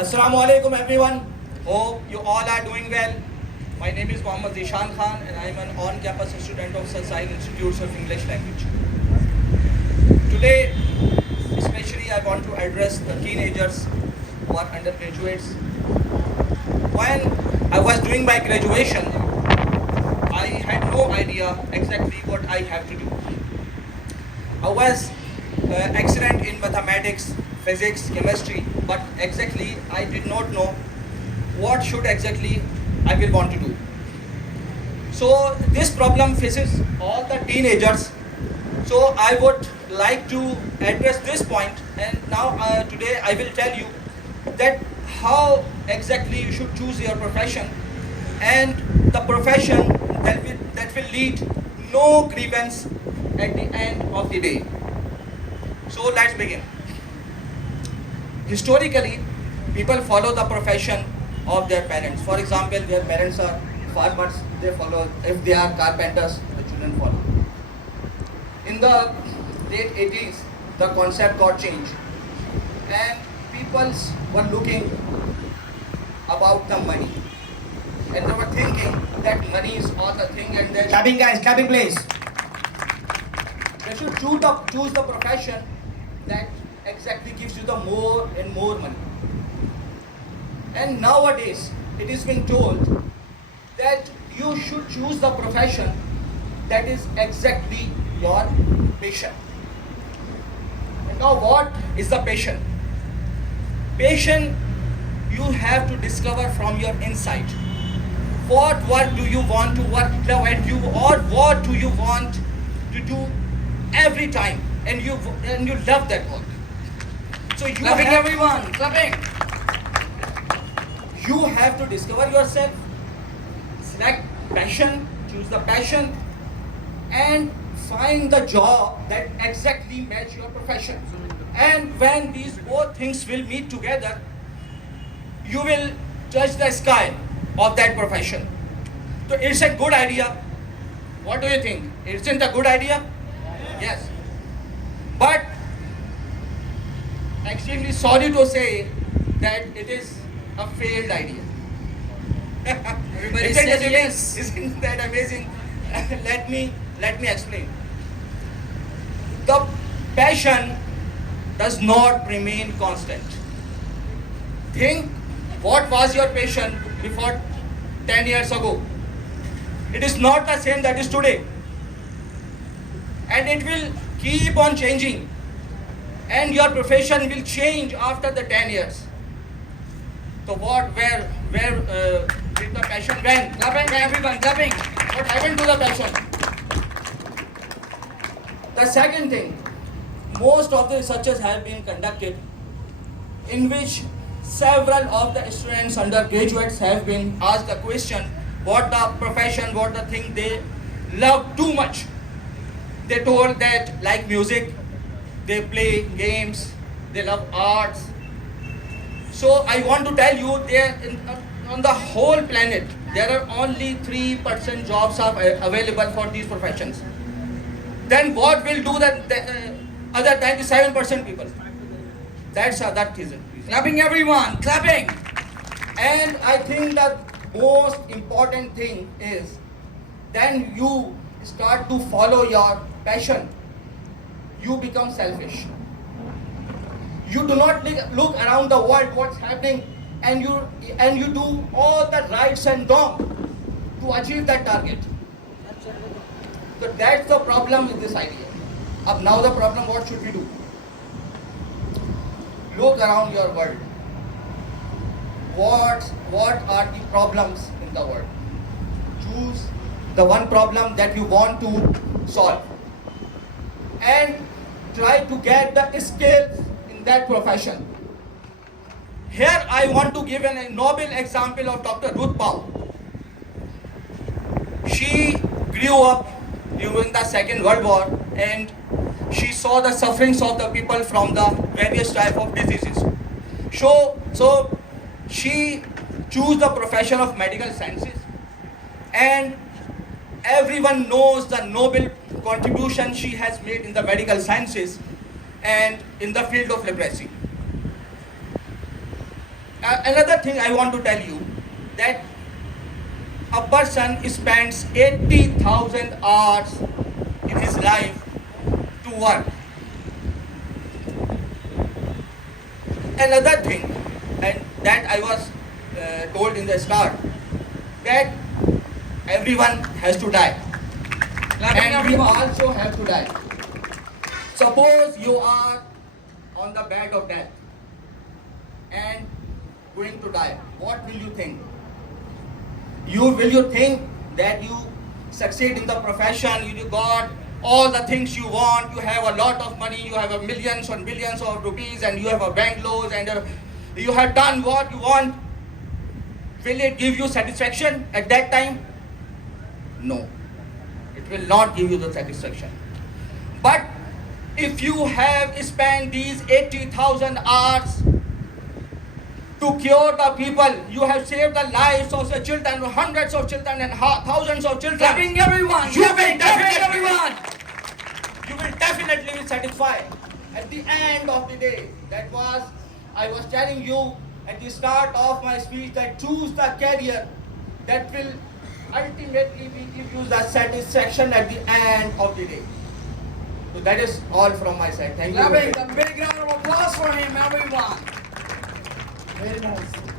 Assalamu alaikum everyone. Hope you all are doing well. My name is Mohammad Zishan Khan and I am an on-campus student of Sir Sai Institutes of English Language. Today, especially I want to address the teenagers who are undergraduates. When I was doing my graduation, I had no idea exactly what I have to do. I was excellent in mathematics, physics, chemistry, but exactly I did not know what should exactly I will want to do. So this problem faces all the teenagers. So I would like to address this point, and now today I will tell you that how exactly you should choose your profession and the profession that will lead no grievance at the end of the day. So let's begin. Historically, people follow the profession of their parents. For example, their parents are farmers, they follow. If they are carpenters, the children follow. In the late 80s, the concept got changed and people were looking about the money. And they were thinking that money is all the thing and they Clapping, guys, clapping, please. should choose the profession that exactly gives you the more and more money. And nowadays, it is being told that you should choose the profession that is exactly your passion. And now, what is the passion? Passion you have to discover from your inside. What work do you want to work at you, or what do you want to do every time, and you love that work. So you Clapping, have, everyone, clapping. you have to discover yourself, select passion, choose the passion, and find the job that exactly match your profession. And when these both things will meet together, you will touch the sky of that profession. So it's a good idea. What do you think? Isn't a good idea? Yes. But extremely sorry to say that it is a failed idea. Everybody Isn't says it- yes. Isn't that amazing? let me explain. The passion does not remain constant. Think what was your passion before 10 years ago. It is not the same that is today. And it will keep on changing. And your profession will change after the 10 years. So where did the passion went? Clapping, everyone, clapping. What happened to the passion? The second thing, most of the researches have been conducted in which several of the students, undergraduates have been asked the question, what the profession, what the thing they love too much. They told that like music, they play games, they love arts. So I want to tell you, on the whole planet, there are only 3% jobs are available for these professions. Then what will do the other 97% people? That is it. Clapping, everyone, clapping. And I think the most important thing is then you start to follow your passion. You become selfish. You do not look around the world what's happening, and you do all the rights and wrong to achieve that target. So that's the problem with this idea. Now the problem, what should we do? Look around your world. What are the problems in the world? Choose the one problem that you want to solve and try to get the skills in that profession. Here I want to give a noble example of Dr. Ruth Pao. She grew up during the Second World War and she saw the sufferings of the people from the various type of diseases. So she chose the profession of medical sciences, and everyone knows the noble contribution she has made in the medical sciences and in the field of leprosy. another thing I want to tell you that a person spends 80,000 hours in his life to work. Another thing, and that I was told in the start, that everyone has to die. Clapping, And we everyone. also have to die. Suppose you are on the bed of death and going to die. What will you think? Will you think that you succeed in the profession, you got all the things you want, you have a lot of money, you have a millions and billions of rupees, and you have a bank loans, and you have done what you want? Will it give you satisfaction at that time? No. It will not give you the satisfaction. But if you have spent these 80,000 hours to cure the people, you have saved the lives of the children, hundreds of children and thousands of children. Clapping, everyone. You will Clapping, definitely, everyone. you will definitely be satisfied at the end of the day. I was telling you at the start of my speech, that choose the career that will ultimately give you the satisfaction at the end of the day. So that is all from my side. Thank you. Clapping. A big round of applause for him, everyone. Very nice.